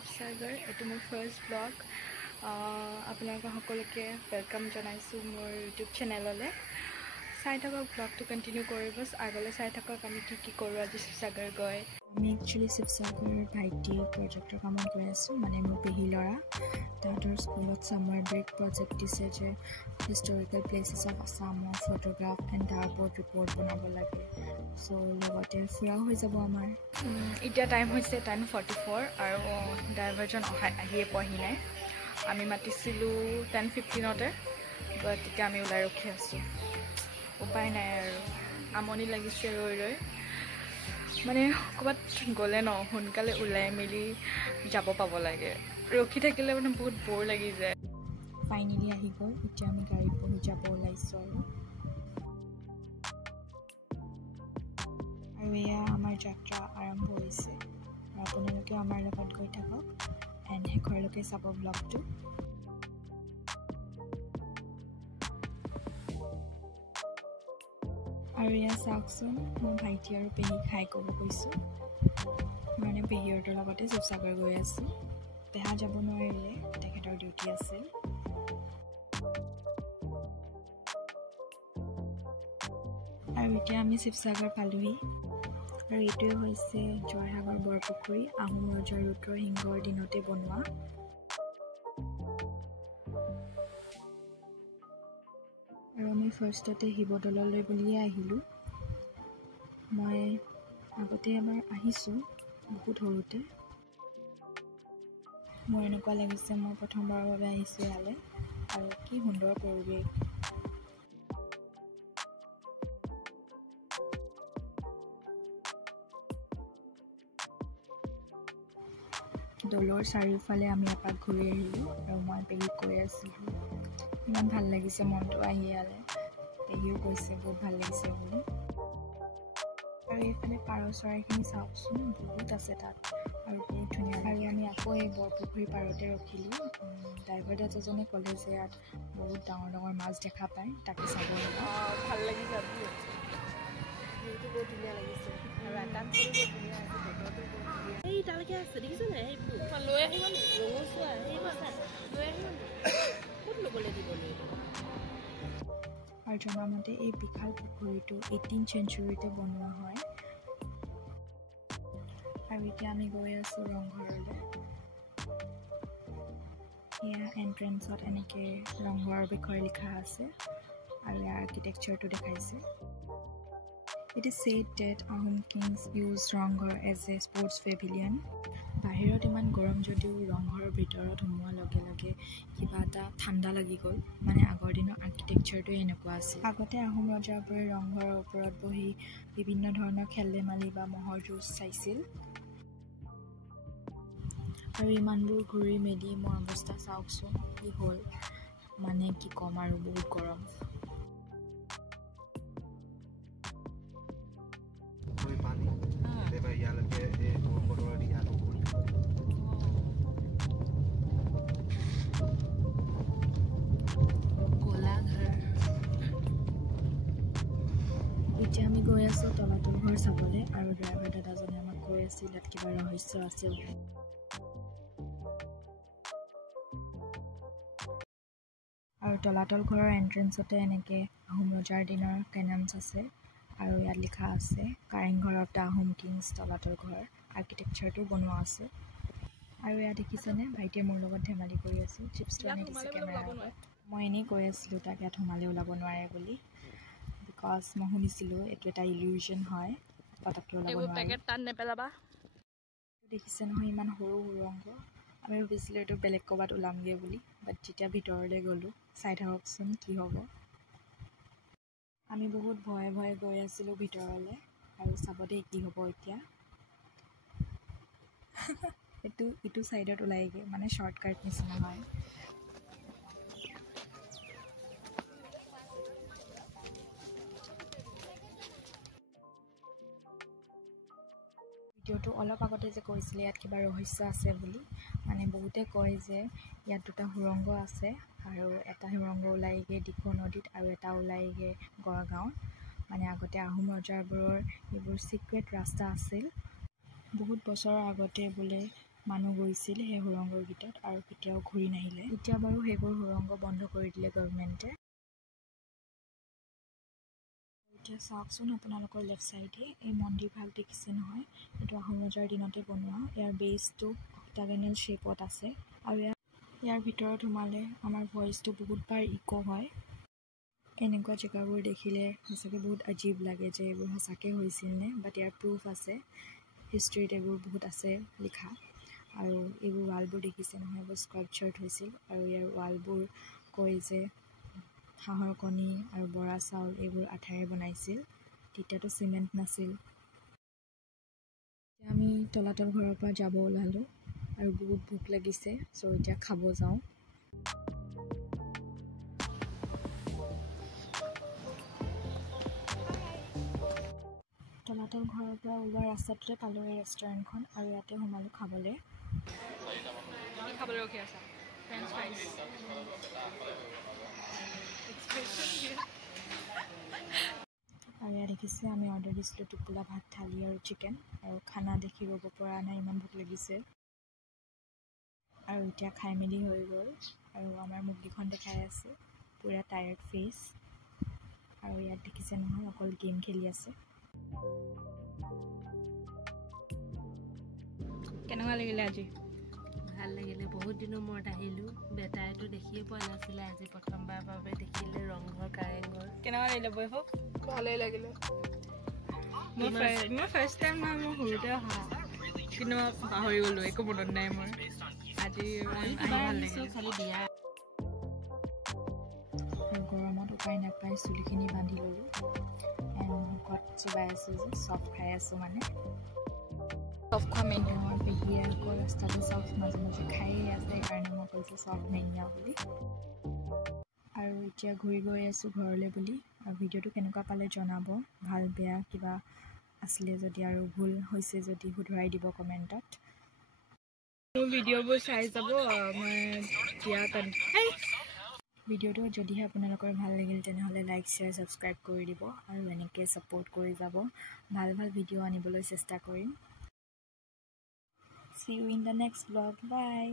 শিৱসাগৰ এইটো মোৰ first blog আপোনালোকক সকলোকে ৱেলকাম জনাইছোঁ মোৰ ইউটিউব চেনেললৈ চাই থাকক ব্লগটো কণ্টিনিউ কৰিব আগলৈ চাই থাকক আমি কি কৰোঁ আজি শিৱসাগৰ গৈ আমি একচুৱেলি শিৱসাগৰ ভাইটি প্ৰজেক্টৰ কামত গৈ আছোঁ মানে মোৰ পেহী ল'ৰা তাহাঁতৰ স্কুলত ছামাৰ ব্ৰেক প্ৰজেক্ট দিছে যে হিষ্টৰিকেল প্লেচেছ অফ আছামৰ ফটোগ্ৰাফ এণ্ড তাৰ ওপৰত ৰিপৰ্ট বনাব লাগে চ' লগতে ফুৰাও হৈ যাব আমাৰ এতিয়া টাইম হৈছে 10:44 আৰু ড্ৰাইভাৰজন আহিয়ে পোৱাহি নাই আমি মাতিছিলোঁ 10:15তে বাট এতিয়া আমি ওলাই ৰখি আছোঁ উপায় নাই আৰু আমনি লাগিছে ৰৈ মানে ক'ৰবাত গ'লে ন সোনকালে ওলাই মেলি যাব পাব লাগে ৰখি থাকিলে মানে বহুত বৰ লাগি যায় ফাইনেলি আহি গ'ল এতিয়া আমি গাড়ীত বহি যাব ওলাইছোঁ আৰু এয়া আমাৰ যাত্ৰা আৰম্ভ হৈছে আৰু আপোনালোকেও আমাৰ লগত গৈ থাকক এণ্ড শেষৰলৈকে চাব ব্লগটো আৰু এয়া চাওকচোন মই ভাইটি আৰু পেহী খাই ক'ব কৈছোঁ মানে পেহীহঁতৰ লগতে শিৱসাগৰ গৈ আছোঁ পেহা যাব নোৱাৰিলে তেখেতৰ ডিউটি আছিল আৰু এতিয়া আমি শিৱসাগৰ পালোহি আৰু এইটোৱে হৈছে জয়সাগৰ বৰপুখুৰী আহোম ৰজা ৰুদ্ৰসিংহৰ দিনতে বনোৱা আৰু আমি ফাৰ্ষ্টতে শিৱদৌললৈ বুলিয়ে আহিলোঁ মই আগতে এবাৰ আহিছোঁ বহুত সৰুতে মোৰ এনেকুৱা লাগিছে মই প্ৰথমবাৰৰ বাবে আহিছোঁ ইয়ালৈ আৰু কি সুন্দৰ পৰিৱেশ দৌলৰ চাৰিওফালে আমি এপাক ঘূৰি আহিলোঁ আৰু মই পেহীক কৈ আছিলোঁ ইমান ভাল লাগিছে মনটো আহি ইয়ালৈ পেহীও কৈছে বহুত ভাল লাগিছে বুলি আৰু এইফালে পাৰ চৰাইখিনি চাওকচোন বহুত আছে তাত আৰু বহুত ধুনীয়া আৰু আমি আকৌ এই বৰপুখুৰী পাৰতে ৰখিলোঁ ড্ৰাইভাৰ দাদাজনে ক'লে যে ইয়াত বহুত ডাঙৰ ডাঙৰ মাছ দেখা পায় তাকে চাব ভাল লাগিছে ভিউটো বহুত ধুনীয়া লাগিছে আৰু আকাশটো বহুত ধুনীয়া আছে বতৰটো বহুত ধুনীয়া এই তালৈকে আছে দেখিছোঁ নাই সেইবোৰ লৈ আহিব নি ৰঙচুৱা সেইবোৰ লৈ আহিব নি ক'ত ল'বলৈ দিবলৈ আৰু জনামতে এই বিশাল পুখুৰীটো 18th চেঞ্চুৰীতে বনোৱা হয় আৰু এতিয়া আমি গৈ আছোঁ ৰংঘৰলৈ এয়া এণ্ট্ৰেঞ্চত এনেকৈ ৰংঘৰৰ বিষয়ে লিখা আছে আৰু ইয়াৰ আৰ্কিটেকচাৰটো দেখাইছে It is said that Ahom kings used Ronghor as a sports pavilion. বাহিৰত ইমান গৰম যদিও ৰংঘৰৰ ভিতৰত সোমোৱাৰ লগে লগে কিবা এটা ঠাণ্ডা লাগি গ'ল মানে আগৰ দিনৰ আৰ্কিটেকচাৰটো এনেকুৱা আছিল আগতে আহোম ৰজাবোৰে ৰংঘৰৰ ওপৰত বহি বিভিন্ন ধৰণৰ খেল ধেমালি বা মহৰ যুঁজ চাইছিল আৰু ইমানবোৰ ঘূৰি মেলি মোৰ অৱস্থা চাওকচোন কি হ'ল মানে কি ক'ম আৰু বহুত গৰম এতিয়া আমি গৈ আছোঁ তলাতল ঘৰ চাবলৈ আৰু ড্ৰাইভাৰ দাদাজনে আমাক কৈ আছিল ইয়াত কিবা ৰহস্য আছে আৰু তলাতল ঘৰৰ এণ্ট্ৰেঞ্চতে এনেকৈ আহোম ৰজাৰ দিনৰ কেননছ আছে আৰু ইয়াত লিখা আছে Kareng Ghar of the Ahom kings Talatal Ghar আৰ্কিটেকচাৰটো বনোৱা আছে আৰু ইয়াত দেখিছেনে ভাইটিয়ে মোৰ লগত ধেমালি কৰি আছিল চিপছটো আনি দিছে কেমেৰাৰ আগত মই এনেই কৈ আছিলোঁ তাক ইয়াত সোমালে ওলাব নোৱাৰে বুলি বিকজ মই শুনিছিলোঁ এইটো এটা ইলিউজন হয় পটককৈ ওলাব নোৱাৰে দেখিছে নহয় ইমান সৰু সুৰংগ আমি ভাবিছিলোঁ এইটো বেলেগ ক'ৰবাত ওলামগৈ বুলি বাট যেতিয়া ভিতৰলৈ গ'লোঁ চাই থাককচোন কি হ'ব আমি বহুত ভয়ে ভয়ে গৈ আছিলোঁ ভিতৰলৈ আৰু চাব দেই কি হ'ব এতিয়া ইটো ছাইডত ওলাইগৈ মানে শ্বৰ্টকাট নিচিনা হয় ভিডিঅ'টো অলপ আগতে যে কৈছিলে ইয়াত কিবা ৰহস্য আছে বুলি মানে বহুতে কয় যে ইয়াত দুটা সুৰংগ আছে আৰু এটা সুৰংগ ওলাইগৈ দিখৌ নদীত আৰু এটা ওলাইগৈ গড়গাঁৱত মানে আগতে আহোম ৰজাবোৰৰ এইবোৰ চিক্ৰেট ৰাস্তা আছিল বহুত বছৰৰ আগতে বোলে মানুহ গৈছিল সেই সুৰংগকেইটাত আৰু কেতিয়াও ঘূৰি নাহিলে। এতিয়া বাৰু সেইবোৰ সুৰংগ বন্ধ কৰি দিলে গভৰ্ণমেণ্টে। এতিয়া চাওকচোন আপোনালোকৰ লেফ্ট চাইডে এই মন্দিৰ ভাগ দেখিছে নহয়, এইটো আহোম ৰজাৰ দিনতে বনোৱা। ইয়াৰ বেছটো অক্টাগনেল শ্বেপত আছে আৰু ইয়াৰ ভিতৰত সোমালে আমাৰ ভইচটো বহুতবাৰ ইক' হয়। এনেকুৱা জেগাবোৰ দেখিলে সঁচাকৈ বহুত আজীৱ লাগে যে এইবোৰ সঁচাকৈ হৈছিল নে, বাট ইয়াৰ প্ৰুফ আছে, হিষ্ট্ৰীত এইবোৰ বহুত আছে লিখা। আৰু এইবোৰ ৱালবোৰ দেখিছে নহয়, এইবোৰ স্কাল্পচাৰ্ড হৈছিল আৰু ইয়াৰ ৱালবোৰ কয় যে হাঁহৰ কণী আৰু বৰা চাউল এইবোৰ আঠাৰে বনাইছিল, তেতিয়াতো চিমেণ্ট নাছিল। এতিয়া আমি তলাতল ঘৰৰ পৰা যাব ওলালোঁ আৰু বহুত ভোক লাগিছে, চ' এতিয়া খাব যাওঁ। তলাতল ঘৰৰ পৰা ওলোৱা ৰাস্তাটোতে পালোঁ এই ৰেষ্টুৰেণ্টখন আৰু ইয়াতে সোমালোঁ খাবলৈ। ৰখি আছা ফ্ৰেঞ্চ ফ্ৰাইজ। আৰু ইয়াত দেখিছে আমি অৰ্ডাৰ দিছিলোঁ টোপোলা ভাত থালি আৰু চিকেন, আৰু খানা দেখি ৰ'ব পৰা নাই, ইমান ভোক লাগিছে। আৰু এতিয়া খাই মেলি হৈ গ'ল আৰু আমাৰ মুখকেইখন দেখাই আছে, পূৰা টায়াৰ্ড ফেচ। আৰু ইয়াত দেখিছে নহয় অকল গেম খেলি আছে। কেনেকুৱা লাগিলে আজি? ভাল লাগিলে, বহুত দিনৰ মূৰত আহিলোঁ। বেটাইটো দেখিয়ে পোৱা নাছিলে, আজি প্ৰথমবাৰ বাবে দেখিলে ৰংঘৰ কাৰেংঘৰ। কেনেকুৱা লাগিলে বৈভৱ? ভালেই লাগিলে। মোৰ ফাৰ্ষ্ট টাইম নহয়, মোৰ সৰুতে অহা, কিন্তু মই পাহৰি গ'লোঁ, একো মনত নাই মোৰ। আজি ভাল লাগিছে। খালি বিয়া গৰমত উপায় নাপায় চুলিখিনি বান্ধি ল'লোঁ এণ্ড মুখত চুবাই আছোঁ যে চফ খাই আছোঁ, মানে চফ খোৱা মেইন পেহীয়ে আকৌ ৰাস্তাটো চফ মাজে মাজে খায়েই আছে, সেইকাৰণে মই কৈছোঁ চফ মেইনিয়া বুলি। আৰু এতিয়া ঘূৰি গৈ আছোঁ ঘৰলৈ বুলি। আৰু ভিডিঅ'টো কেনেকুৱা পালে জনাব, ভাল বেয়া কিবা আছিলে যদি আৰু ভুল হৈছে যদি শুধৰাই দিব কমেণ্টত। মোৰ ভিডিঅ'বোৰ চাই যাব, মই ভিডিঅ'টো যদিহে আপোনালোকৰ ভাল লাগিল তেনেহ'লে লাইক শ্বেয়াৰ ছাবস্ক্ৰাইব কৰি দিব আৰু এনেকৈ ছাপোৰ্ট কৰি যাব। ভাল ভাল ভিডিঅ' আনিবলৈ চেষ্টা কৰিম। See you in the next vlog. Bye.